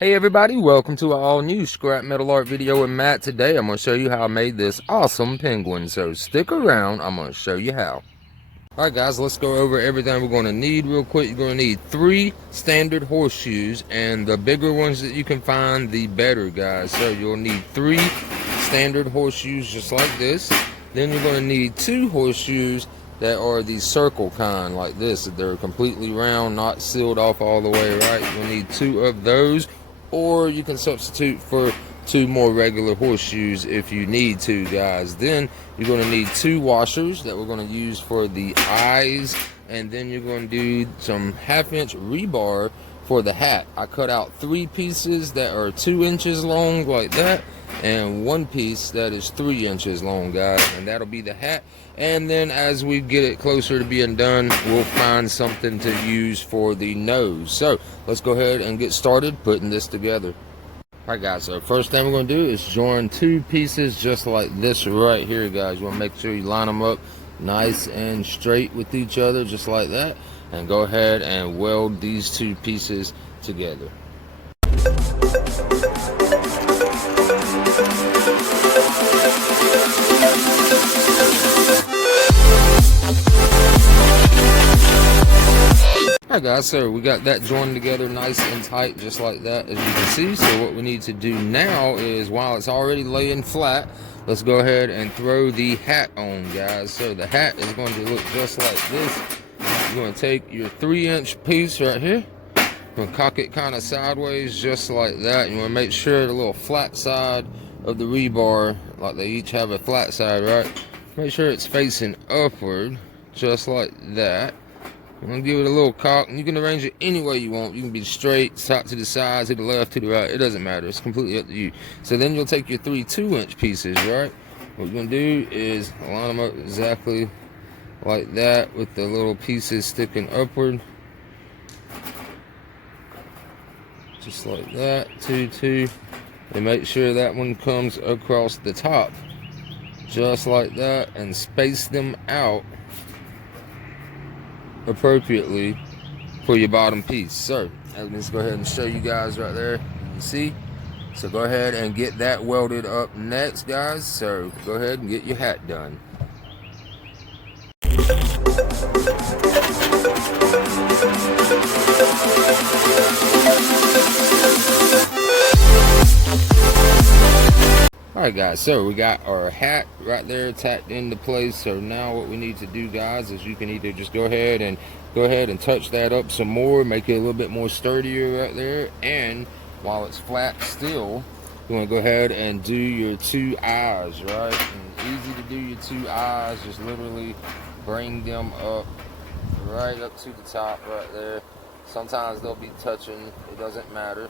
Hey everybody, welcome to an all new scrap metal art video with Matt. Today I'm going to show you how I made this awesome penguin, so stick around, I'm going to show you how. Alright guys, let's go over everything we're going to need real quick. You're going to need 3 standard horseshoes, and the bigger ones that you can find, the better guys. So you'll need 3 standard horseshoes just like this. Then you're going to need 2 horseshoes that are the circle kind like this. They're completely round, not sealed off all the way, right? You'll need 2 of those. Or you can substitute for 2 more regular horseshoes if you need to, guys. Then you're going to need 2 washers that we're going to use for the eyes, and then you're going to do some 1/2-inch rebar for the hat. I cut out 3 pieces that are 2 inches long like that, and 1 piece that is 3 inches long, guys, and that'll be the hat. And then as we get it closer to being done, we'll find something to use for the nose. So let's go ahead and get started putting this together. Alright guys, so first thing we're going to do is join 2 pieces just like this right here, guys. You want to make sure you line them up nice and straight with each other just like that, and go ahead and weld these 2 pieces together. Alright guys, so we got that joined together nice and tight just like that, as you can see. So what we need to do now is, while it's already laying flat, let's go ahead and throw the hat on, guys. So the hat is going to look just like this. You're going to take your 3-inch piece right here, you're going to cock it kind of sideways just like that. You want to make sure the little flat side of the rebar, like they each have a flat side, right? Make sure it's facing upward just like that. I'm going to give it a little cock, and you can arrange it any way you want. You can be straight, top to the sides, to the left, to the right. It doesn't matter. It's completely up to you. So then you'll take your 3 2-inch pieces, right? What you're going to do is line them up exactly like that with the little pieces sticking upward. Just like that, 2, 2. And make sure that one comes across the top. Just like that, and space them out appropriately for your bottom piece. So let's go ahead and show you guys right there. You can see. So go ahead and get that welded up next, guys. So go ahead and get your hat done. Alright guys, so we got our hat right there tacked into place. So now what we need to do, guys, is you can either just go ahead and touch that up some more, make it a little bit more sturdier right there, and while it's flat still, you want to go ahead and do your 2 eyes, right? And it's easy to do your 2 eyes. Just literally bring them up right up to the top right there. Sometimes they'll be touching, it doesn't matter.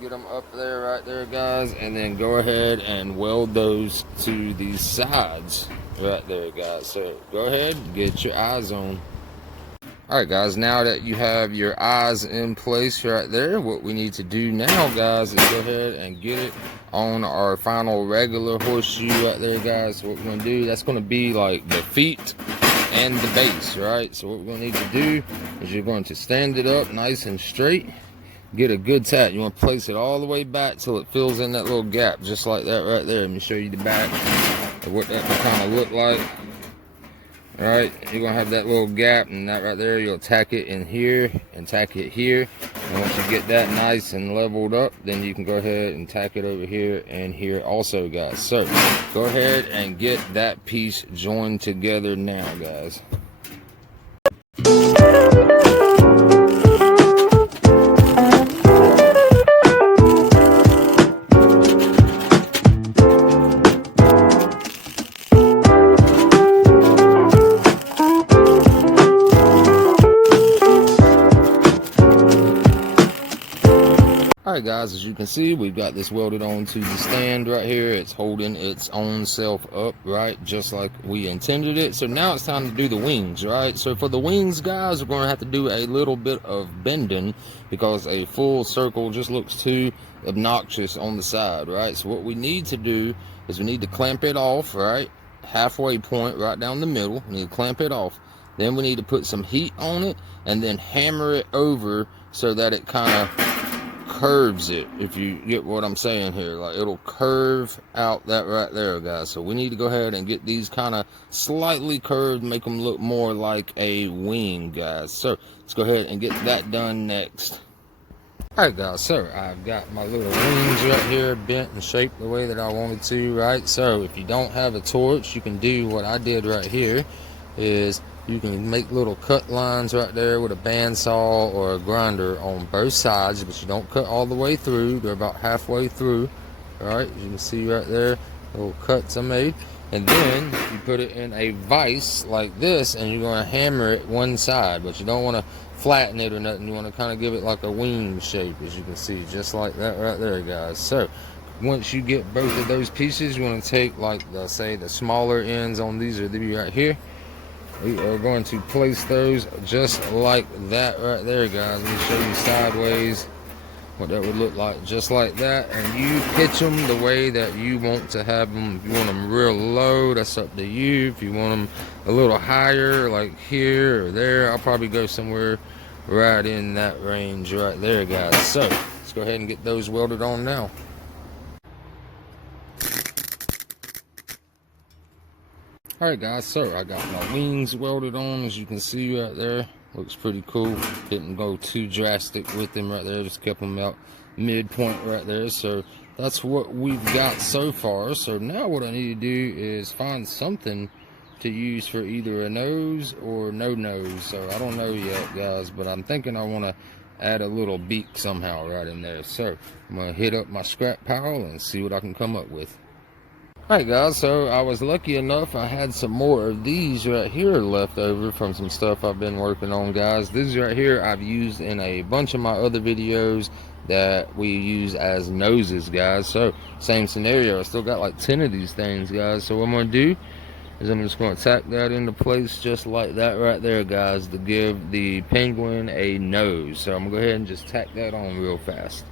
Get them up there right there, guys, and then go ahead and weld those to the sides right there, guys. So go ahead and get your eyes on. Alright guys, now that you have your eyes in place right there, what we need to do now, guys, is go ahead and get it on our final regular horseshoe right there, guys. So what we're going to do, that's going to be like the feet and the base, right? So what we're going to need to do is you're going to stand it up nice and straight. Get a good tat. You want to place it all the way back till it fills in that little gap, just like that right there. Let me show you the back of what that will kind of look like. All right, you're gonna have that little gap, and that right there, you'll tack it in here and tack it here. And once you get that nice and leveled up, then you can go ahead and tack it over here and here also, guys. So go ahead and get that piece joined together now, guys. Alright guys, as you can see, we've got this welded onto the stand right here. It's holding its own self up, right, just like we intended it. So now it's time to do the wings, right? So for the wings, guys, we're going to have to do a little bit of bending because a full circle just looks too obnoxious on the side, right? So what we need to do is we need to clamp it off, right, halfway point right down the middle. We need to clamp it off. Then we need to put some heat on it and then hammer it over so that it kind of curves it, if you get what I'm saying here. Like, it'll curve out that right there, guys. So we need to go ahead and get these kind of slightly curved, make them look more like a wing, guys. So let's go ahead and get that done next. Alright guys, so I've got my little wings right here bent and shaped the way that I wanted to, right? So if you don't have a torch, you can do what I did right here, is you can make little cut lines right there with a bandsaw or a grinder on both sides, but you don't cut all the way through. They're about halfway through, right? As you can see right there, little cuts are made. And then you put it in a vise like this, and you're going to hammer it one side, but you don't want to flatten it or nothing. You want to kind of give it like a wing shape, as you can see, just like that right there, guys. So once you get both of those pieces, you want to take, like, say the smaller ends on these, or these right here. We are going to place those just like that right there, guys. Let me show you sideways what that would look like, just like that. And you pitch them the way that you want to have them. If you want them real low, that's up to you. If you want them a little higher, like here or there, I'll probably go somewhere right in that range right there, guys. So let's go ahead and get those welded on now. Alright guys, so I got my wings welded on, as you can see right there. Looks pretty cool. Didn't go too drastic with them right there, just kept them out midpoint right there. So that's what we've got so far. So now what I need to do is find something to use for either a nose or no nose. So I don't know yet, guys, but I'm thinking I want to add a little beak somehow right in there. So I'm going to hit up my scrap pile and see what I can come up with. Alright guys, so I was lucky enough, I had some more of these right here left over from some stuff I've been working on, guys. These right here I've used in a bunch of my other videos that we use as noses, guys. So same scenario, I still got like 10 of these things, guys. So what I'm going to do is I'm just going to tack that into place just like that right there, guys, to give the penguin a nose. So I'm going to go ahead and just tack that on real fast.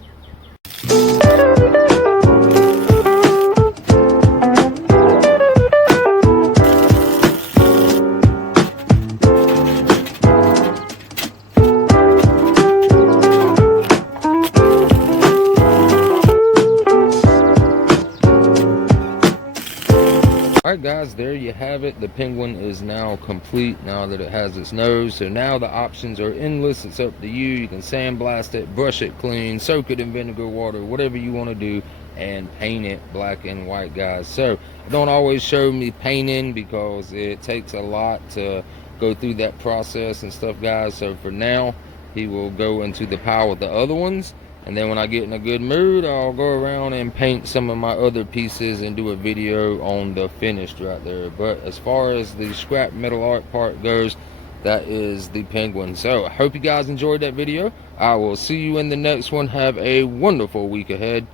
Alright guys, there you have it. The penguin is now complete now that it has its nose. So now the options are endless. It's up to you. You can sandblast it, brush it clean, soak it in vinegar water, whatever you want to do, and paint it black and white, guys. So don't always show me painting because it takes a lot to go through that process and stuff, guys. So for now, he will go into the pile with the other ones. And then when I get in a good mood, I'll go around and paint some of my other pieces and do a video on the finished right there. But as far as the scrap metal art part goes, that is the penguin. So I hope you guys enjoyed that video. I will see you in the next one. Have a wonderful week ahead.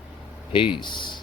Peace.